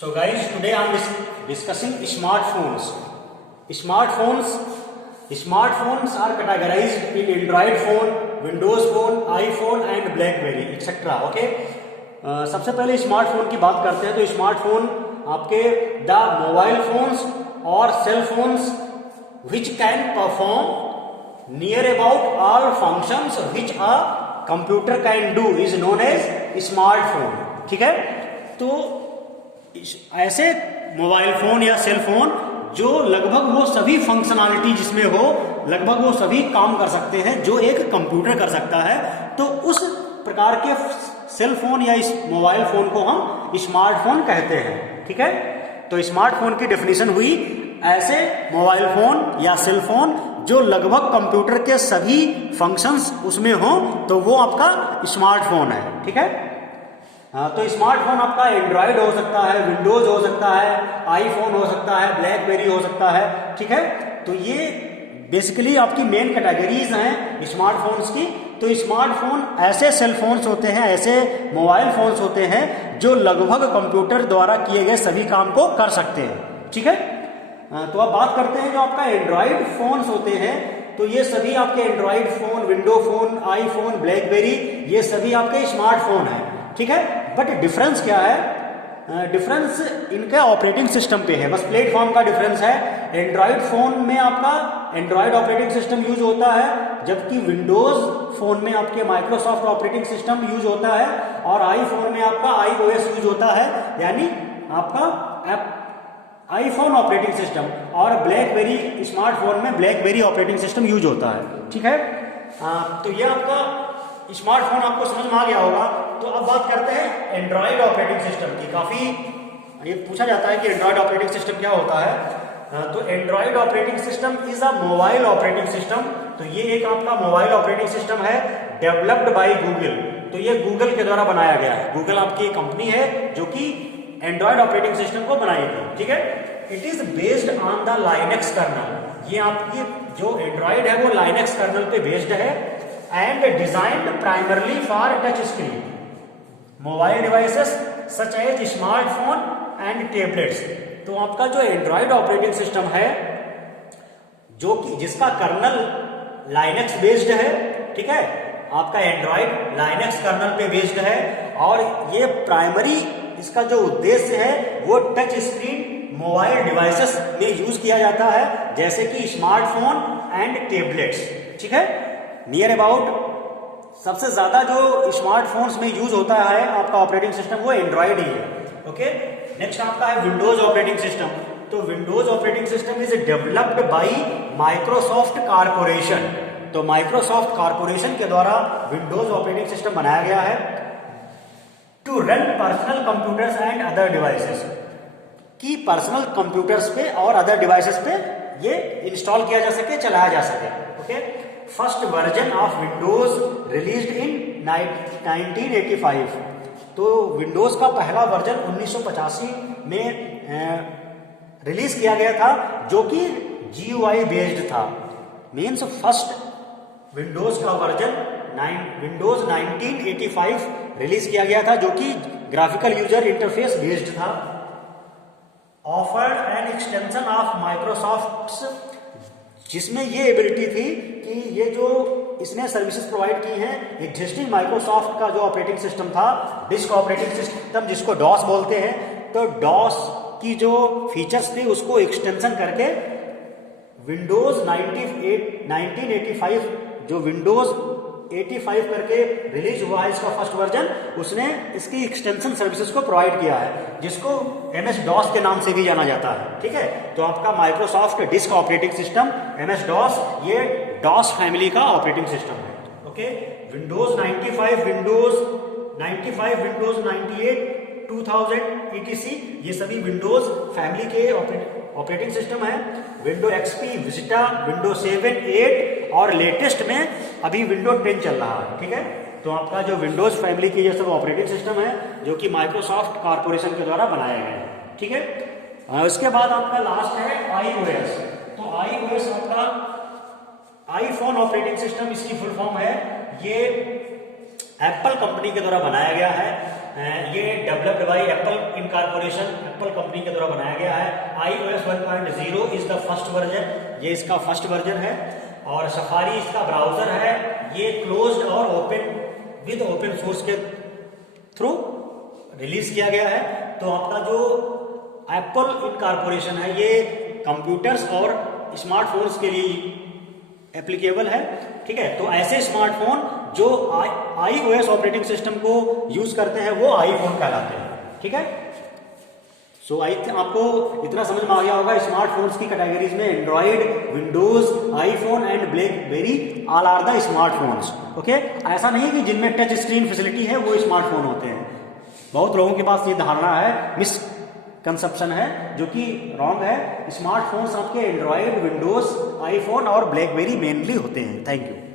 So guys, today I am discussing smartphones. Smartphones are categorized in Android phone, Windows phone, iPhone and BlackBerry etc. Okay. सबसे पहले smartphone की बात करते हैं तो स्मार्टफोन आपके द मोबाइल फोन्स और cell phones which can perform near about all functions which a computer can do is known as smartphone. ठीक है, तो ऐसे मोबाइल फोन या सेल फोन जो लगभग वो सभी फंक्शनैलिटी जिसमें हो, लगभग वो सभी काम कर सकते हैं जो एक कंप्यूटर कर सकता है, तो उस प्रकार के सेल फोन या इस मोबाइल फोन को हम स्मार्टफोन कहते हैं. ठीक है, तो स्मार्टफोन की डेफिनेशन हुई ऐसे मोबाइल फोन या सेल फोन जो लगभग कंप्यूटर के सभी फंक्शंस उसमें हो, तो वो आपका स्मार्टफोन है. ठीक है, तो स्मार्टफोन आपका एंड्रॉयड हो सकता है, विंडोज हो सकता है, आईफोन हो सकता है, ब्लैकबेरी हो सकता है. ठीक है, तो ये बेसिकली आपकी मेन कैटेगरीज हैं स्मार्टफोन्स की. तो स्मार्टफोन ऐसे सेल फोन्स होते हैं, ऐसे मोबाइल फोन्स होते हैं जो लगभग कंप्यूटर द्वारा किए गए सभी काम को कर सकते हैं. ठीक है, तो अब बात करते हैं जो आपका एंड्रॉयड फोन्स होते हैं, तो ये सभी आपके Android phone, window phone, iPhone, blackberry, ये सभी आपके स्मार्टफोन हैं. ठीक है, बट डिफरेंस क्या है? डिफरेंस इनका ऑपरेटिंग सिस्टम पे है, बस प्लेटफॉर्म का डिफरेंस है. एंड्रॉयड फोन में आपका एंड्रॉयड ऑपरेटिंग सिस्टम यूज होता है, जबकि विंडोज फोन में आपके माइक्रोसॉफ्ट ऑपरेटिंग सिस्टम यूज होता है, और आईफोन में आपका iOS यूज होता है, यानी आपका आईफोन ऑपरेटिंग सिस्टम, और ब्लैकबेरी स्मार्टफोन में ब्लैकबेरी ऑपरेटिंग सिस्टम यूज होता है. ठीक है, तो ये आपका स्मार्टफोन आपको समझ में आ गया होगा. तो अब बात करते हैं एंड्रॉयड ऑपरेटिंग सिस्टम की. काफी ये पूछा जाता है कि एंड्रॉयड ऑपरेटिंग सिस्टम क्या होता है. तो Android operating system is a mobile operating system. तो ये एक आपका मोबाइल ऑपरेटिंग सिस्टम है डेवलप्ड बाय गूगल. तो ये गूगल के द्वारा बनाया गया है. गूगल आपकी एक कंपनी है जो कि एंड्रॉयड ऑपरेटिंग सिस्टम को बनाएगी. ठीक है, it is based on the Linux kernel. ये आपकी जो एंड्रॉयड है वो लाइनेक्स कर्नल पे बेस्ड है, and designed primarily for touch screen mobile devices such as smartphone and tablets. तो आपका जो एंड्रॉयड ऑपरेटिंग सिस्टम है जो कि जिसका कर्नल लाइनेक्स बेस्ड है, ठीक है, आपका एंड्रॉयड लाइनेक्स कर्नल पे बेस्ड है, और ये प्राइमरी इसका जो उद्देश्य है वो टच स्क्रीन मोबाइल डिवाइसेस में यूज किया जाता है, जैसे कि स्मार्टफोन एंड टैबलेट्स. ठीक है, नियर अबाउट सबसे ज्यादा जो स्मार्टफोन्स में यूज होता है आपका ऑपरेटिंग सिस्टम वो एंड्रॉयड ही है. ओके, नेक्स्ट आपका है विंडोज ऑपरेटिंग सिस्टम. तो Windows operating system is developed by Microsoft Corporation. तो माइक्रोसॉफ्ट कॉर्पोरेशन के द्वारा विंडोज ऑपरेटिंग सिस्टम बनाया गया है to run personal computers and other devices, कि पर्सनल कंप्यूटर्स पे और अदर डिवाइसेस पे ये इंस्टॉल किया जा सके, चलाया जा सके. Okay, first version of Windows released in 1985. तो विंडोज का पहला वर्जन 1985 में रिलीज किया गया था, जो कि GUI बेस्ड था. मीन्स फर्स्ट विंडोज का वर्जन विंडोज 1985 रिलीज किया गया था, जो कि ग्राफिकल यूजर इंटरफेस बेस्ड था. Offered an extension of Microsoft, जिसमें ये एबिलिटी थी कि ये जो इसने सर्विसेज प्रोवाइड की हैं, एग्जिस्टिंग माइक्रोसॉफ्ट का जो ऑपरेटिंग सिस्टम था, डिस्क ऑपरेटिंग सिस्टम जिसको डॉस बोलते हैं, तो डॉस की जो फीचर्स थे उसको एक्सटेंशन करके विंडोज 1985 जो विंडोज 85 करके रिलीज हुआ है इसका फर्स्ट वर्जन, उसने इसकी एक्सटेंशन सर्विसेज को प्रोवाइड किया है, जिसको MS DOS के नाम से भी जाना जाता है. ठीक है, तो आपका Microsoft disk operating system MS DOS ये DOS फैमिली का ऑपरेटिंग सिस्टम है. Okay, Windows 95, Windows 98, 2000 etc. ये सभी विंडोज फैमिली के ऑपरेटिंग सिस्टम है. विंडो XP, विस्टा, विंडो 7, 8 और लेटेस्ट में अभी विंडो 10 चल रहा है. ठीक है, तो आपका जो विंडोज फैमिली की ये सब ऑपरेटिंग सिस्टम है जो कि माइक्रोसॉफ्ट कॉर्पोरेशन के द्वारा बनाया गया है. ठीक है, उसके बाद आपका लास्ट है iOS. तो iOS आपका आईफोन ऑपरेटिंग सिस्टम, इसकी फुल फॉर्म है. ये एप्पल कंपनी के द्वारा बनाया गया है. ये developed by Apple incorporation, Apple company के द्वारा बनाया गया है। iOS 1.0 is the first version, ये इसका फर्स्ट वर्जन है। और सफारी इसका ब्राउजर है, ये क्लोज्ड और ओपन विद ओपन सोर्स के थ्रू रिलीज किया गया है। तो आपका जो एप्पल इनकॉर्पोरेशन है ये कंप्यूटर्स और स्मार्टफोन्स के लिए एप्लीकेबल है, ठीक है। तो ऐसे स्मार्टफोन जो iOS ऑपरेटिंग सिस्टम को यूज करते हैं वो आईफोन कहलाते हैं, ठीक है। सो आपको इतना समझ में आ गया होगा स्मार्टफोन्स की कैटेगरीज में Android, Windows, iPhone and BlackBerry all are the smartphones, okay. ऐसा नहीं कि जिनमें टच स्क्रीन फैसिलिटी है वो स्मार्टफोन होते हैं। बहुत लोगों के पास ये धारणा है, मिसकंसेप्शन है, जो कि रॉन्ग है। स्मार्टफोन्स आपके एंड्रॉइड, विंडोज, आईफोन और ब्लैकबेरी मेनली होते हैं। Thank you.